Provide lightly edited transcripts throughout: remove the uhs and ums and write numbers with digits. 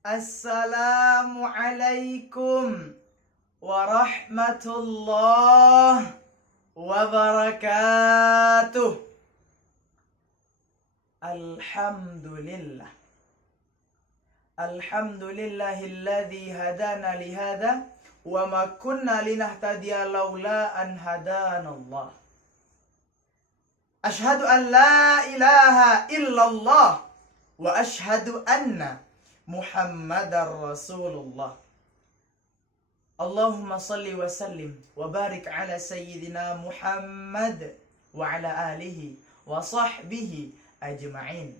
Assalamualaikum warahmatullahi wabarakatuh. Alhamdulillah. Alhamdulillahilladzi hadana lihada wa ma kunna linahtadiya laula an hadanallah. Ashhadu an la ilaha illallah wa ashhadu anna Muhammadar Rasulullah. Allahumma salli wa sallim wa barik ala sayyidina Muhammad wa ala alihi wa sahbihi ajma'in.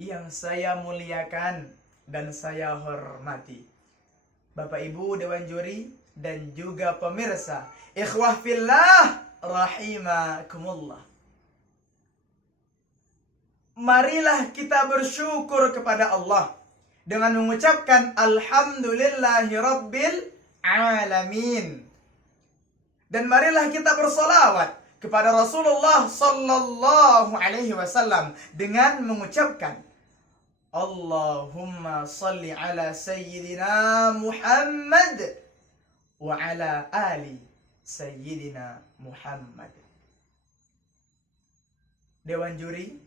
Yang saya muliakan dan saya hormati Bapak Ibu Dewan Juri dan juga pemirsa, ikhwah fillah rahimakumullah. Marilah kita bersyukur kepada Allah dengan mengucapkan Alhamdulillahirabbil alamin. Dan marilah kita bersolawat kepada Rasulullah sallallahu alaihi wasallam dengan mengucapkan Allahumma salli ala sayyidina Muhammad wa ala ali sayyidina Muhammad. Dewan Juri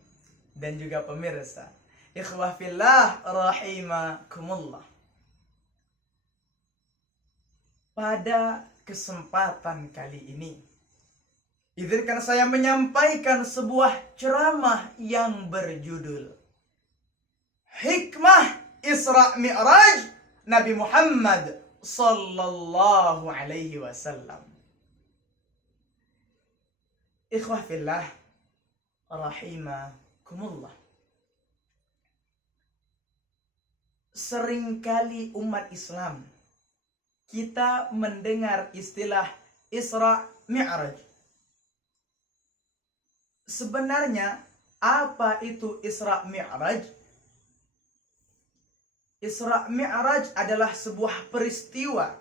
dan juga pemirsa, ikhwah fillah rahimakumullah. Pada kesempatan kali ini, izinkan saya menyampaikan sebuah ceramah yang berjudul Hikmah Isra Mi'raj Nabi Muhammad sallallahu alaihi wasallam. Ikhwah fillah rahimakumullah. Seringkali umat Islam kita mendengar istilah Isra Mi'raj. Sebenarnya apa itu Isra Mi'raj? Isra Mi'raj adalah sebuah peristiwa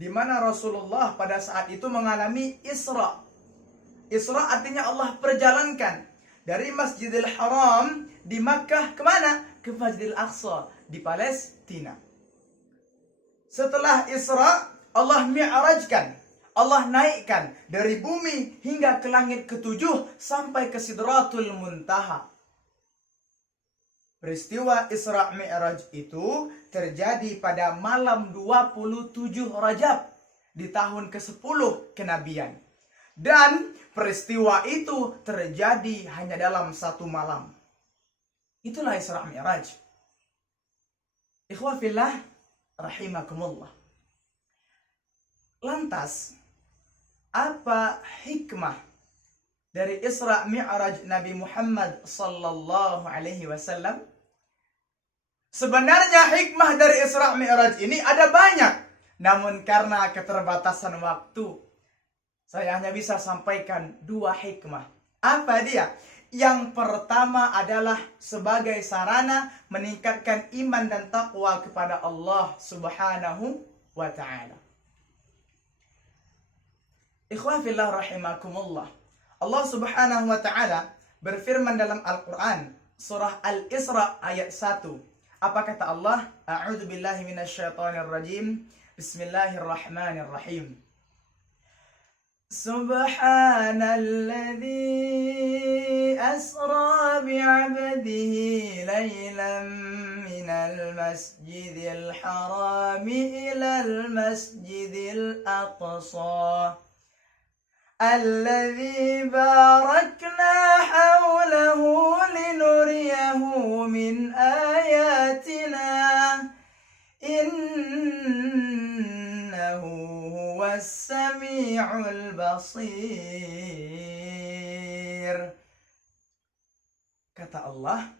di mana Rasulullah pada saat itu mengalami Isra. Isra artinya Allah perjalankan dari Masjidil Haram di Makkah kemana? Ke Masjidil Aqsa di Palestina. Setelah Isra, Allah mi'rajkan, Allah naikkan dari bumi hingga ke langit ketujuh sampai ke Sidratul Muntaha. Peristiwa Isra Mi'raj itu terjadi pada malam 27 Rajab di tahun ke-10 kenabian. Dan peristiwa itu terjadi hanya dalam satu malam. Itulah Isra Mi'raj. Ikhwah fillah rahimakumullah. Lantas, apa hikmah dari Isra Mi'raj Nabi Muhammad sallallahu alaihi wasallam? Sebenarnya hikmah dari Isra Mi'raj ini ada banyak. Namun karena keterbatasan waktu, saya hanya bisa sampaikan dua hikmah. Apa dia? Yang pertama adalah sebagai sarana meningkatkan iman dan takwa kepada Allah Subhanahu wa ta'ala. Ikhwan fillah rahimakumullah. Allah Subhanahu wa ta'ala berfirman dalam Al-Quran surah Al-Isra ayat 1. Apa kata Allah? A'udzu billahi minasyaitonir rajim. Bismillahirrahmanirrahim. Subhanalladzi asra bi'abdihi laylan minal masjidil harami ilal masjidil aqsa alladzi barakna hawlahu linuriyahu min ayatina As-Sami'ul Basir. Kata Allah,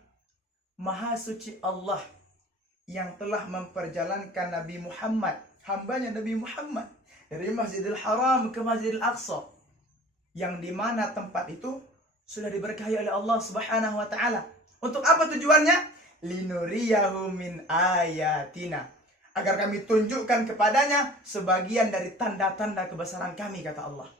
Maha suci Allah yang telah memperjalankan Nabi Muhammad, hambanya Nabi Muhammad, dari Masjidil Haram ke Masjidil Aqsa, yang dimana tempat itu sudah diberkahi oleh Allah Subhanahu wa ta'ala. Untuk apa tujuannya? Linuriyahu min ayatina, agar kami tunjukkan kepadanya sebagian dari tanda-tanda kebesaran kami, kata Allah.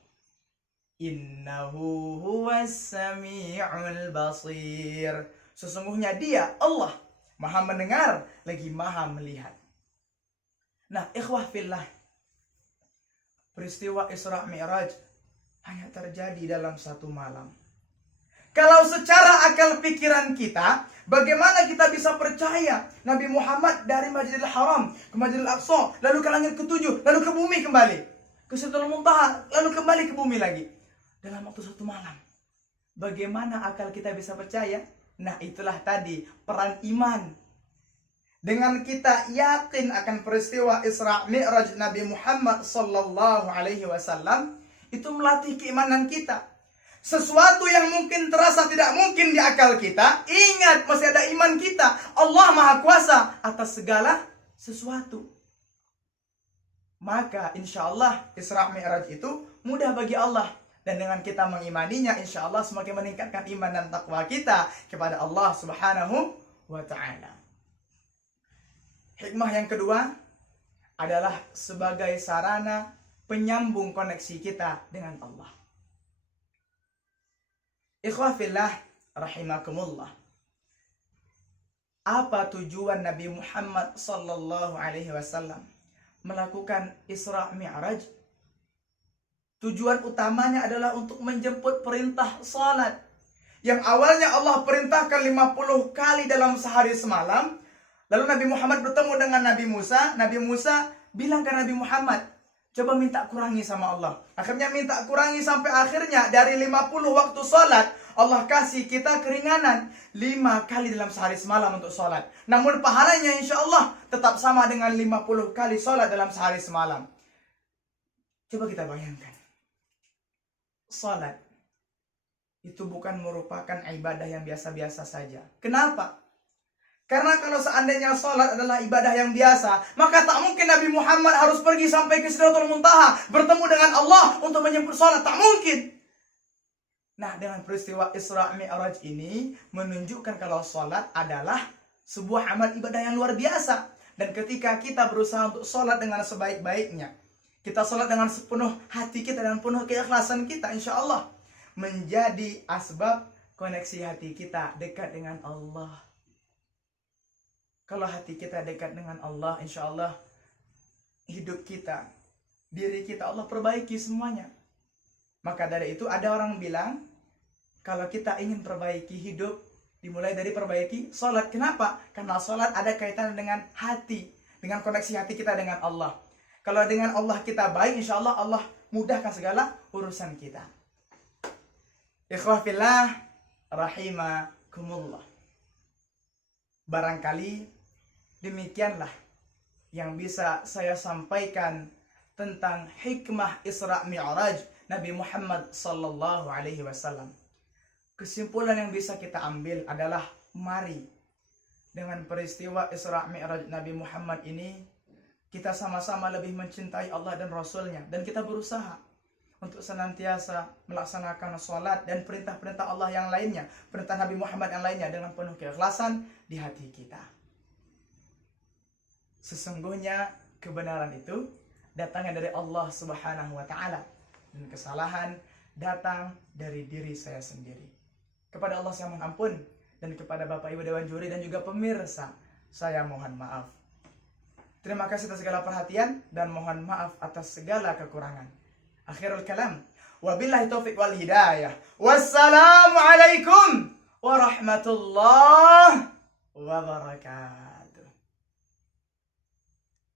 Innahu huwas sami'ul basir. Sesungguhnya dia, Allah, Maha mendengar, lagi maha melihat. Nah, ikhwah fillah, peristiwa Isra Mi'raj hanya terjadi dalam satu malam. Kalau secara akal pikiran kita, bagaimana kita bisa percaya Nabi Muhammad dari Masjidil Haram ke Masjidil Aqsa, lalu ke langit ketujuh, lalu ke bumi kembali, ke Sidratul Muntaha, lalu kembali ke bumi lagi, dalam waktu satu malam? Bagaimana akal kita bisa percaya? Nah, itulah tadi peran iman. Dengan kita yakin akan peristiwa Isra Mi'raj Nabi Muhammad sallallahu alaihi wasallam, itu melatih keimanan kita. Sesuatu yang mungkin terasa tidak mungkin di akal kita, ingat masih ada iman kita. Allah Maha Kuasa atas segala sesuatu. Maka insya Allah Isra Mi'raj itu mudah bagi Allah. Dan dengan kita mengimaninya, insya Allah semakin meningkatkan iman dan takwa kita kepada Allah Subhanahu wa ta'ala. Hikmah yang kedua adalah sebagai sarana penyambung koneksi kita dengan Allah. Ikhwah fillah rahimakumullah. Apa tujuan Nabi Muhammad sallallahu alaihi wasallam melakukan Isra Mi'raj? Tujuan utamanya adalah untuk menjemput perintah salat. Yang awalnya Allah perintahkan 50 kali dalam sehari semalam. Lalu Nabi Muhammad bertemu dengan Nabi Musa. Nabi Musa bilang ke Nabi Muhammad, coba minta kurangi sama Allah. Akhirnya minta kurangi sampai akhirnya dari 50 waktu salat, Allah kasih kita keringanan 5 kali dalam sehari semalam untuk salat. Namun pahalanya insya Allah tetap sama dengan 50 kali salat dalam sehari semalam. Coba kita bayangkan. Salat itu bukan merupakan ibadah yang biasa-biasa saja. Kenapa? Karena kalau seandainya salat adalah ibadah yang biasa, maka tak mungkin Nabi Muhammad harus pergi sampai ke Sidratul Muntaha bertemu dengan Allah untuk menjemput salat. Tak mungkin. Nah, dengan peristiwa Isra Mi'raj ini menunjukkan kalau salat adalah sebuah amal ibadah yang luar biasa. Dan ketika kita berusaha untuk salat dengan sebaik-baiknya, kita salat dengan sepenuh hati kita dan penuh keikhlasan kita, insya Allah menjadi asbab koneksi hati kita dekat dengan Allah. Kalau hati kita dekat dengan Allah, insya Allah hidup kita, diri kita Allah perbaiki semuanya. Maka dari itu ada orang bilang, kalau kita ingin perbaiki hidup, dimulai dari perbaiki salat. Kenapa? Karena salat ada kaitan dengan hati, dengan koneksi hati kita dengan Allah. Kalau dengan Allah kita baik, insya Allah Allah mudahkan segala urusan kita. Ikhwah fillah rahimakumullah. Barangkali demikianlah yang bisa saya sampaikan tentang hikmah Isra Mi'raj Nabi Muhammad sallallahu alaihi wasallam. Kesimpulan yang bisa kita ambil adalah, mari dengan peristiwa Isra Mi'raj Nabi Muhammad ini kita sama-sama lebih mencintai Allah dan Rasulnya. Dan kita berusaha untuk senantiasa melaksanakan sholat dan perintah-perintah Allah yang lainnya, perintah Nabi Muhammad yang lainnya dengan penuh keikhlasan di hati kita. Sesungguhnya kebenaran itu datangnya dari Allah Subhanahu wa ta'ala. Dan kesalahan datang dari diri saya sendiri. Kepada Allah saya mohon ampun. Dan kepada Bapak Ibu Dewan Juri dan juga pemirsa, saya mohon maaf. Terima kasih atas segala perhatian dan mohon maaf atas segala kekurangan. Akhirul kalam. Wabillahi taufiq wal hidayah. Wassalamualaikum warahmatullahi wabarakatuh.